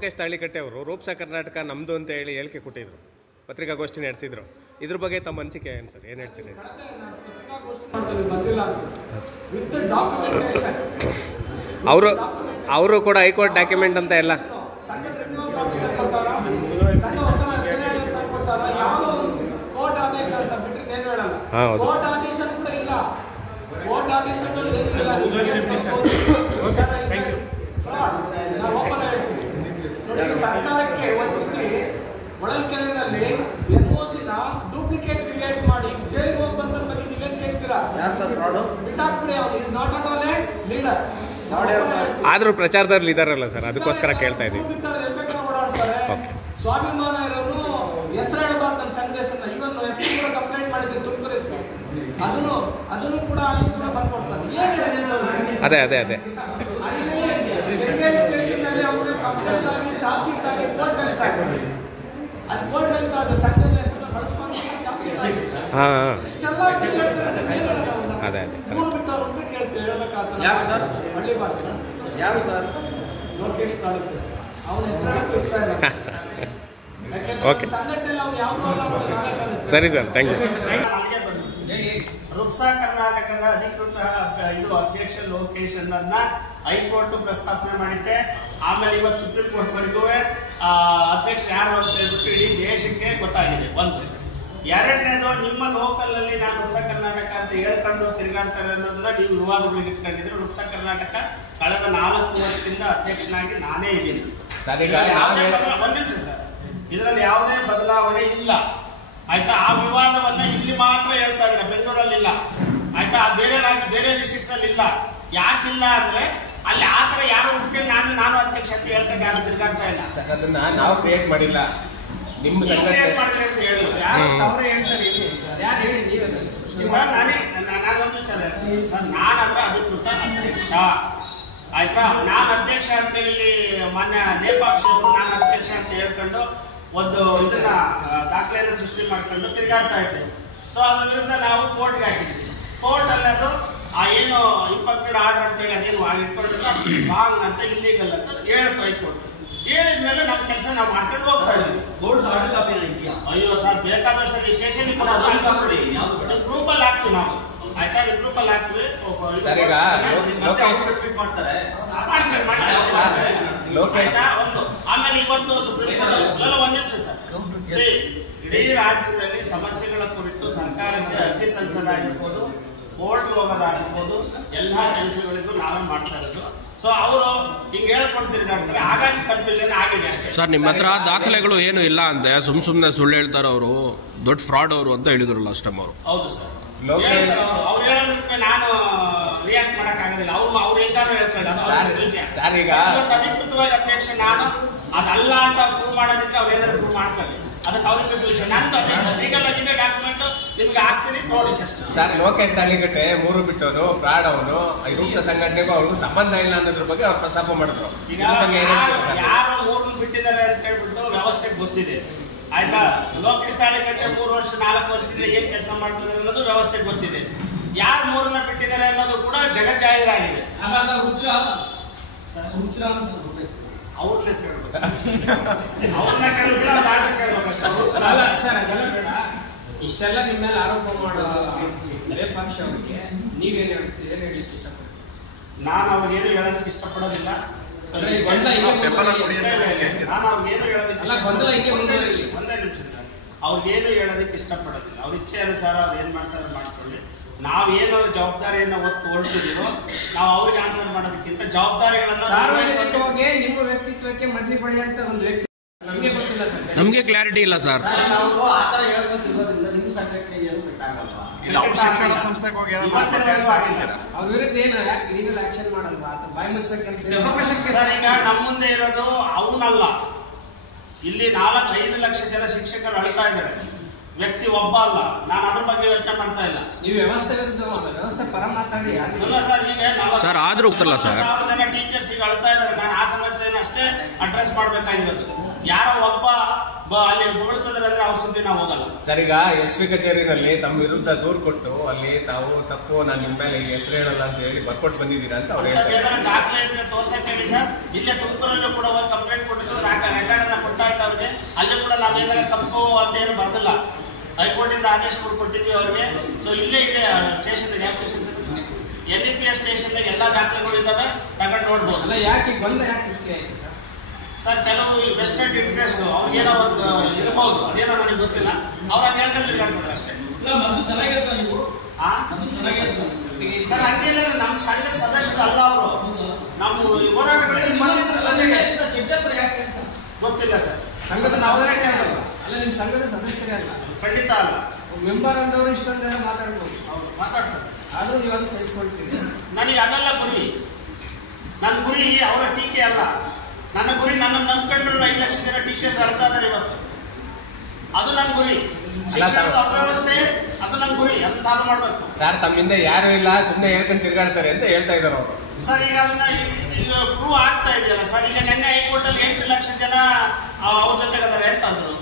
ಲೋಕೇಶ್ ತಾಳಿಕಟ್ಟೆ ಅವರು ರೂಪ್ಸಾ ಕರ್ನಾಟಕ ನಮ್ಮದು ಅಂತ ಹೇಳಿ ಹೇಳಿಕೆ ಕೊಟ್ಟಿದ್ರು, ಪತ್ರಿಕಾಗೋಷ್ಠಿ ನಡೆಸಿದ್ರು. ಇದ್ರ ಬಗ್ಗೆ ತಮ್ಮ ಅನಿಸಿಕೆ ಏನು ಸರ್, ಏನು ಹೇಳ್ತೀರಿ? ಅವರು ಕೂಡ ಹೈಕೋರ್ಟ್ ಡಾಕ್ಯುಮೆಂಟ್ ಅಂತ ಎಲ್ಲ ಹೌದು. ಸರ್ಕಾರಕ್ಕೆ ವಂಚಿಸಿ ಹೊಳಲ್ಕೆರೆಯಲ್ಲಿ ಎನ್ಒಸಿನ ಡೂಪ್ಲಿಕೇಟ್ ಕ್ರಿಯೇಟ್ ಮಾಡಿ ಜೈಲಿಗೆ ಹೋಗಿ ಬಂದ ಬಗ್ಗೆ ನೀವೇನ್ ಕೇಳ್ತೀರಾ? ಬಿಟ್ಟಾಕ್ಬಿಡಿ, ಅವನು is not at all A leader. ಆದ್ರೂ ಪ್ರಚಾರದಲ್ಲಿ ಇದಾರಲ್ಲ ಸರ್, ಅದಕ್ಕೋಸ್ಕರ ಕೇಳ್ತಾ ಇದ್ದೀವಿ. ಓಡಾಡ್ತಾರೆ. ಸ್ವಾಭಿಮಾನ ಇರೋರು ಹೆಸರು ಹೇಳಬಾರ್ದು ನಮ್ಮ ಸಂಘದ ಹೆಸರನ್ನ. ಇವನ್ ಎಸ್ ಪಿ ಕೂಡ ಕಂಪ್ಲೇಂಟ್ ಮಾಡಿದ್ರು, ತುಮಕೂರು ಎಸ್ ಪಿ. ಅದನ್ನು ಕೂಡ ಅಲ್ಲಿ ಕೂಡ ಬರ್ಕೊಡ್ತಾರೆ. ಅದೇ ಅಲ್ಲಿ ಸ್ಟೇಷನ್ ನಲ್ಲಿ ಅವರು ಕಂಪ್ಲೇಂಟ್ ಆಗಿ ಚಾರ್ಜ್ ಶೀಟ್ ಆಗಿ ಕೋರ್ಟ್ ಕರೀತಾ ಇದ್ದಾರೆ. ಅಲ್ಲಿ ಕೋರ್ಟ್ ಕರೀತಾ ಇದೆ, ಸಂಘದ ಹೆಸರನ್ನ ಬಳಸ್ಕೊಂಡು ಚಾರ್ಜ್ ಶೀಟ್ ಆಗಿ ಇಷ್ಟೆಲ್ಲ ಅದೇ ಮೂರು ಬಿಟ್ಟವರು ಅಂತ ಕೇಳ್ತೇವೆ. ಹೇಳ್ಬೇಕಾದ್ರೆ ಯಾರು ಸರ್? ಹಳ್ಳಿ ಭಾಷೆ ಯಾರು ಸರ್? ಲೋಕೇಶ್ ತಾಳಿಕಟ್ಟೆ. ಅವನ ಹೆಸರು ಇಷ್ಟ ಇಲ್ಲ. ಓಕೆ, ಸಂಘಟನೆ ಅವ್ರು ಯಾವುದೂ ಅಲ್ಲ ಅಂತ ನಾನೇ ಕಲಿಸ್ತೀನಿ. ಸರಿ ಸರ್, ಥ್ಯಾಂಕ್ ಯು. ರೂಪ್ಸಾ ಕರ್ನಾಟಕದ ಅಧಿಕೃತ ಅಧ್ಯಕ್ಷ ಲೋಕೇಶ್ ಅನ್ನ ಹೈಕೋರ್ಟ್ ಪ್ರಸ್ತಾಪನೆ ಮಾಡಿದ್ದೆ. ಆಮೇಲೆ ಇವತ್ತು ಸುಪ್ರೀಂ ಕೋರ್ಟ್ ವರೆಗೂ ಅಧ್ಯಕ್ಷ ಯಾರು ಅಂತ ಹೇಳ್ಬಿಟ್ಟು ಇಡೀ ದೇಶಕ್ಕೆ ಗೊತ್ತಾಗಿದೆ. ಒಂದು. ಎರಡನೇದು, ನಿಮ್ಮ ಲೋಕಲ್ ಅಲ್ಲಿ ನಾನು ರೂಪ್ಸಾ ಕರ್ನಾಟಕ ಅಂತ ಹೇಳ್ಕೊಂಡು ತಿರುಗಾಡ್ತಾರೆ ಅನ್ನೋದನ್ನ ನೀವು ವಿವಾದಗಳಿಗೆ ಇಟ್ಕೊಂಡಿದ್ರೆ, ರೂಪ್ಸಾ ಕರ್ನಾಟಕ ಕಳೆದ 4 ವರ್ಷದಿಂದ ಅಧ್ಯಕ್ಷನಾಗಿ ನಾನೇ ಇದ್ದೀನಿ. ಒಂದ್ ನಿಮಿಷ ಸರ್, ಇದರಲ್ಲಿ ಯಾವುದೇ ಬದಲಾವಣೆ ಇಲ್ಲ ಆಯ್ತಾ. ಆ ವಿವಾದವನ್ನ ಇಲ್ಲಿ ಮಾತ್ರ ಹೇಳ್ತಾ ಇದ್ದಾರೆ, ಬೆಂಗಳೂರಲ್ಲಿ ಇಲ್ಲ ಆಯ್ತಾ. ಬೇರೆ ಡಿಸ್ಟ್ರಿಕ್ಟ್ಸ್ ಅಲ್ಲಿ ಇಲ್ಲ. ಯಾಕಿಲ್ಲ ಅಂದ್ರೆ ಅಲ್ಲಿ ಆತರ ಯಾರು ಹುಡ್ಕೊಂಡು ನಾನು ಅಧ್ಯಕ್ಷ ಅಂತ ಹೇಳ್ಕೊಂಡು ಯಾರು ತಿರುಗಾಡ್ತಾ ಇಲ್ಲ. ಅದನ್ನ ನಾವು ಕ್ರಿಯೇಟ್ ಮಾಡಿಲ್ಲ, ನಿಮ್ಮ ಮಾಡಿದ್ರೆ ಅಂತ ಹೇಳಿದ್ರು ಸರ್. ನಾನೊಂದು ವಿಚಾರ ಸರ್, ನಾನು ಅದರ ಅಧಿಕೃತ ಅಧ್ಯಕ್ಷ ಆಯ್ತಾ. ನಾನು ಅಧ್ಯಕ್ಷ ಅಂತ ಹೇಳಿ ಮಾನ್ಯ ನೇಪಾಕ್ಷಿ ಅವರು ನಾನು ಅಧ್ಯಕ್ಷ ಅಂತ ಹೇಳ್ಕೊಂಡು ಒಂದು ಇದನ್ನ ದಾಖಲೆಯನ್ನು ಸೃಷ್ಟಿ ಮಾಡ್ಕೊಂಡು ತಿರುಗಾಡ್ತಾ ಇದ್ರು. ಸೊ ಅದ್ರ ವಿರುದ್ಧ ನಾವು ಕೋರ್ಟ್ಗೆ ಹಾಕಿದ್ವಿ. ಕೋರ್ಟ್ ಅಲ್ಲಿ ಅದು ಏನು ಇಂಪಕ್ಟೆಡ್ ಆರ್ಡರ್ ಅಂತ ಹೇಳಿ ಅದೇನು ಇಟ್ಕೊಂಡಿಲ್ಲ, ರಾಂಗ್ ಅಂತ ಇಲ್ಲಿಗಲ್ ಅಂತ ಹೇಳ್ತು ಹೈಕೋರ್ಟ್. ಹೇಳಿದ್ಮೇಲೆ ನಮ್ಮ ಕೆಲಸ ನಾವು ಮಾಡ್ಕೊಂಡು ಹೋಗ್ತಾ ಇದ್ವಿ. ಕೋರ್ಟ್ ಆರ್ಡರ್ ಕಾಪಿ ಇದೆಯಾ? ಅಯ್ಯೋ ಸರ್, ಬೇಕಾದಷ್ಟು ಸ್ಟೇಷನ್ ಗ್ರೂಪ್ ಅಲ್ಲಿ ಹಾಕ್ತೀವಿ ನಾವು ಆಯ್ತಾ. ಗ್ರೂಪ್ ಅಲ್ಲಿ ಹಾಕ್ತಿವಿ. ಆಮೇಲೆ ಇವತ್ತು ಸುಪ್ರೀಂ ಕೋರ್ಟ್ ಒಂದ್ ನಿಮಿಷ ಸರ್, ಇಡೀ ರಾಜ್ಯದಲ್ಲಿ ಸಮಸ್ಯೆಗಳ ಕುರಿತು ಸರ್ಕಾರಕ್ಕೆ ಅರ್ಜಿ ಸಲ್ಲಿಸೋದಾಗಿರ್ಬೋದು, ಕೋರ್ಟ್ ಹೋಗೋದಾಗಿರ್ಬೋದು, ಎಲ್ಲಾ ಕೆಲಸಗಳಿಗೂ ನಾವೇ ಮಾಡ್ತಾ ಇರೋದು. ಸೊ ಅವರು ಹಿಂಗ್ ಹೇಳ್ಕೊಡ್ತಿರ್ತಾರೆ, ಹಾಗಾಗಿ ಕನ್ಫ್ಯೂಷನ್ ಆಗಿದೆ ಅಷ್ಟೇ. ಸರ್, ನಿಮ್ಮ ಹತ್ರ ದಾಖಲೆಗಳು ಏನು ಇಲ್ಲ ಅಂತೆ, ಸುಮ್ನೆ ಸುಳ್ಳು ಹೇಳ್ತಾರ ಅವರು, ದೊಡ್ಡ ಫ್ರಾಡ್ ಅವರು ಅಂತ ಹೇಳಿದ್ರು ಲಾಸ್ಟ್ ಟೈಮ್ ಅವರು. ಹೌದು ಸರ್, ಅವ್ರು ಹೇಳೋದಕ್ಕೆ ನಾನು ರಿಯಾಕ್ಟ್ ಮಾಡಕ್ ಆಗೋದಿಲ್ಲ. ಅವ್ರು ಹೇಳ್ತಾರೋ ಹೇಳ್ಕೊಂಡು ಅಧಿಕೃತವಾಗಿ ಅಧ್ಯಕ್ಷ ನಾನು ಅದಲ್ಲ ಅಂತ ಪ್ರೂವ್ ಮಾಡೋದಿದ್ರೆ ಅವ್ರು ಏನಾದ್ರು ಪ್ರೂವ್ ಮಾಡ್ಕೊಳ್ಳಿ, ಅದಕ್ಕೆ ಅವ್ರಿಗೆ ವಿಷಯ. ನಂದು ಲೀಗಲ್ ಆಗಿದೆ ಡಾಕ್ಯುಮೆಂಟ್ ನಿಮ್ಗೆ ಹಾಕ್ತೀನಿ ನೋಡಿ ಅಷ್ಟೇ. ಸರ್, ಲೋಕೇಶ್ ತಾಳಿಕಟ್ಟೆ 3 ಬಿಟ್ಟೋದು ಫ್ರಾಡ್ ಅವನು, ರೂಪ್ಸಾ ಸಂಘಟನೆಗೂ ಅವ್ರಿಗೂ ಸಂಬಂಧ ಇಲ್ಲ ಅನ್ನೋದ್ರ ಬಗ್ಗೆ ಅವ್ರು ಪ್ರಸ್ತಾಪ ಮಾಡಿದ್ರು. ಈಗ ಯಾರು 3 ಬಿಟ್ಟಿದ್ದಾರೆ ಅಂತ ಹೇಳ್ಬಿಟ್ಟು ವ್ಯವಸ್ಥೆಗೆ ಗೊತ್ತಿದೆ ಆಯ್ತಾ. ಲೋಕೇಶ್ ತಾಳಿಕಟ್ಟೆ 3 ವರ್ಷ 4 ವರ್ಷದಿಂದ ಏನ್ ಕೆಲಸ ಮಾಡ್ತಿದ್ದಾರೆ ಅನ್ನೋದು ವ್ಯವಸ್ಥೆಗೆ ಗೊತ್ತಿದೆ. ಯಾರು 3ನ್ನ ಬಿಟ್ಟಿದ್ದಾರೆ ಅನ್ನೋದು ಕೂಡ ಜಗಜ್ಜಾಹೀರಾಗಿದೆ. ಅವ್ರನ್ನ ಕೇಳಿದ್ರೆ ಇಷ್ಟೆಲ್ಲ ನಿಮ್ಮ ಮೇಲೆ ಆರೋಪ ಮಾಡೋ ಪಕ್ಷ ಅವರಿಗೆ ನೀವೇನು ಹೇಳ್ತೀರಿ, ಏನ್ ಹೇಳಿಕ್ಕೆ ಇಷ್ಟಪಡ್ತೀರಿ? ನಾನು ಅವ್ರಿಗೇನು ಹೇಳೋದಕ್ಕೆ ಇಷ್ಟಪಡೋದಿಲ್ಲ. ನಾನು ಅವ್ರಿಗೇನು ಹೇಳೋದಕ್ಕೆ ಒಂದೇ ನಿಮಿಷ ಸರ್, ಅವ್ರಿಗೇನು ಹೇಳೋದಕ್ಕೆ ಇಷ್ಟಪಡೋದಿಲ್ಲ. ಅವ್ರ ಇಚ್ಛೆ ಅನುಸಾರ ಅವ್ರು ಏನ್ ಮಾಡ್ತಾರೆ ಮಾಡ್ಕೊಳ್ಳಿ. ನಾವೇನು ಜವಾಬ್ದಾರಿಯನ್ನ ಒತ್ತು ಹೊರಟಿದೀವೋ ನಾವು ಅವ್ರಿಗೆ ಆನ್ಸರ್ ಮಾಡೋದಕ್ಕಿಂತ ಜವಾಬ್ದಾರಿಗಳನ್ನ ಸಾರ್ವಜನಿಕವಾಗಿ ನಿಮ್ಮ ವ್ಯಕ್ತಿತ್ವಕ್ಕೆ ಮಸಿ ಪಡೆಯುವಂತ ಒಂದು ವ್ಯಕ್ತಿ ನಮಗೆ ಗೊತ್ತಿಲ್ಲ ಸರ್, ನಮಗೆ ಕ್ಲಾರಿಟಿ ಇಲ್ಲ ಸರ್. ಶಿಕ್ಷಣ ಸಂಸ್ಥೆಗೆ ಹೋಗಿ ಅವ್ರ ವಿರುದ್ಧ ಏನು ಲೀಗಲ್ ಆಕ್ಷನ್ ಮಾಡಲ್ವಾ? ಸರ್, ಈಗ ನಮ್ಮ ಮುಂದೆ ಇರೋದು ಅವನಲ್ಲ, ಇಲ್ಲಿ 4-5 ಲಕ್ಷ ಜನ ಶಿಕ್ಷಕರು ಅಳ್ತಾ ಇದ್ದಾರೆ. ವ್ಯಕ್ತಿ ಒಬ್ಬ ಅಲ್ಲ. ನಾನು ಅದ್ರ ಬಗ್ಗೆ ಯೋಚನೆ ಮಾಡ್ತಾ ಇಲ್ಲ. ನೀವು ವ್ಯವಸ್ಥೆ ವಿರುದ್ಧ ವ್ಯವಸ್ಥೆ ಪರ ಮಾತಾಡಿ ಅಲ್ಲ ಸರ್. ಈಗ ಸರ್ ಆದ್ರೂ ಹೋಗ್ತಾರಲ್ಲ ಸರ್, 1000 ಜನ ಟೀಚರ್ಸ್ ಈಗ ಅಳ್ತಾ ಇದ್ದಾರೆ. ನಾನು ಆ ಸಮಸ್ಯೆನ ಅಷ್ಟೇ ಅಡ್ರೆಸ್ ಮಾಡ್ಬೇಕಾಗಿರೋದು. ಯಾರೋ ಒಬ್ಬ ಅಲ್ಲಿ ಬೊಗಳ್ತಿದ್ರೆ ಅಂದ್ರೆ ಅವ್ರ ಸುದ್ದಿ ನಾವು ಹೋಗಲ್ಲ ಸರ್. ಈಗ SP ಕಚೇರಿನಲ್ಲಿ ತಮ್ಮ ವಿರುದ್ಧ ದೂರು ಕೊಟ್ಟು ಅಲ್ಲಿ ತಾವು ತಪ್ಪು, ನಾನು ನಿಮ್ಮ ಮೇಲೆ ಹೆಸರು ಹೇಳಲ್ಲ ಅಂತ ಹೇಳಿ ಬರ್ಕೊಟ್ಟು ಬಂದಿದ್ದೀರಾ ಅಂತ ಅವ್ರು ಹೇಳ್ತಾರೆ. ದಾಖಲೆ ಇದ್ರೆ ತೋರ್ಸಕ್ಕೆ ಹೇಳಿ ಸರ್. ಇಲ್ಲೇ ತುಮಕೂರಲ್ಲೂ ಕೂಡ ಕಂಪ್ಲೇಂಟ್ ಕೊಟ್ಟಿದ್ರು. ನಾವೇನಾದ್ರೆ ತಪ್ಪು ಅಂತ ಏನು ಬರ್ದಿಲ್ಲ. ಹೈಕೋರ್ಟ್ ಇಂದ ಆದೇಶಗಳು ಕೊಟ್ಟಿದ್ವಿ ಅವ್ರಿಗೆ. ಸೊ ಇಲ್ಲೇ ಇದೆ ಸ್ಟೇಷನ್, ಯಾವ ಸ್ಟೇಷನ್ NEPS ಸ್ಟೇಷನ್ ಎಲ್ಲಾ ದಾಖಲೆಗಳು ಇದ್ದಾವೆ, ತಗೊಂಡು ನೋಡ್ಬೋದು. ಯಾಕೆ ಗೊಂದಲ ಯಾಕೆ ಸೃಷ್ಟಿ ಆಯ್ತು ಸರ್? ಕೆಲವು ವೆಸ್ಟೆಡ್ ಇಂಟ್ರೆಸ್ಟ್ ಅವ್ರಿಗೇನೋ ಒಂದು ಇರಬಹುದು, ಅದೇನೋ ನನಗೆ ಗೊತ್ತಿಲ್ಲ. ಅವ್ರ ಹೇಳ್ಕೊಂಡು ತಿರ್ಗಾಡ್ತಾರೆ ಅಷ್ಟೇ. ಸರ್ ಹಂಗೇನಿಲ್ಲ, ನಮ್ಮ ಸಂಘದ ಸದಸ್ಯರು ಅಲ್ಲ ಅವರು, ನಮ್ಮ ಹೋರಾಟಗಳಿಗೆ ಗೊತ್ತಿಲ್ಲ ಸರ್. ಸಂಘದ ಅಲ್ಲ, ನಿಮ್ ಸಂಘದ ಸದಸ್ಯರೇ ಅಲ್ಲ. ಖಂಡಿತ ಅಲ್ಲ. ಮೆಂಬರ್ ಅಂದವರು ಇಷ್ಟೊಂದು ಜನ ಮಾತಾಡ್ಬೋದು, ಅವ್ರು ಮಾತಾಡ್ತಾರೆ. ಆದ್ರೂ ನೀವು ಅದನ್ನು ಸಹಿಸ್ಕೊಳ್ತೀರಿ. ನನಗೆ ಅದೆಲ್ಲ ಗುರಿ. ನನ್ನ ಗುರಿ ಅವರ ಟೀಕೆ ಅಲ್ಲ. ನನ್ನ ಗುರಿ ನನ್ನ ನಂಬ್ಕೊಂಡ್ರು 5 ಲಕ್ಷ ಜನ ಟೀಚರ್ಸ್ ಅಳ್ತಾ ಇದ್ದಾರೆ ಇವತ್ತು. ಅದು ನನ್ನ ಗುರಿ. ಶಿಕ್ಷಣದ ಅವ್ಯವಸ್ಥೆ ಅದು ನನ್ನ ಗುರಿ, ಅದನ್ನ ಸಾಲ್ವ್ ಮಾಡ್ಬೇಕು. ಸರ್ ತಮ್ಮಿಂದ ಯಾರು ಇಲ್ಲ, ಸುಮ್ಮನೆ ಹೇಳ್ಕೊಂಡು ತಿರ್ಗಾಡ್ತಾರೆ ಅಂತ ಹೇಳ್ತಾ ಇದ್ದಾರೆ ಅವರು. ಸರ್ ಈಗ ಅದನ್ನ ಈಗ ಪ್ರೂವ್ ಆಗ್ತಾ ಇದೆಯಲ್ಲ ಸರ್. ಈಗ ನಿನ್ನೆ ಹೈಕೋರ್ಟ್ ಅಲ್ಲಿ 8 ಲಕ್ಷ ಜನ ಅವ್ರ ಜೊತೆಗದಾರೆ ಅಂತ ಅಂದ್ರು.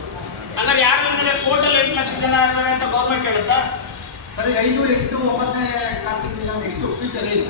ಹಂಗಾರೆ ಯಾರು ಅಂದ್ರೆ ಕೋರ್ಟಲ್ಲಿ 8 ಲಕ್ಷ ಜನ ಇದ್ದಾರೆ ಅಂತ ಗೌರ್ಮೆಂಟ್ ಹೇಳುತ್ತಾ? ಸರ್ 5, 8, 9ನೇ ಕ್ಲಾಸಿಂದ ಎಷ್ಟು ಫ್ಯೂಚರ್ ಇಲ್ಲ.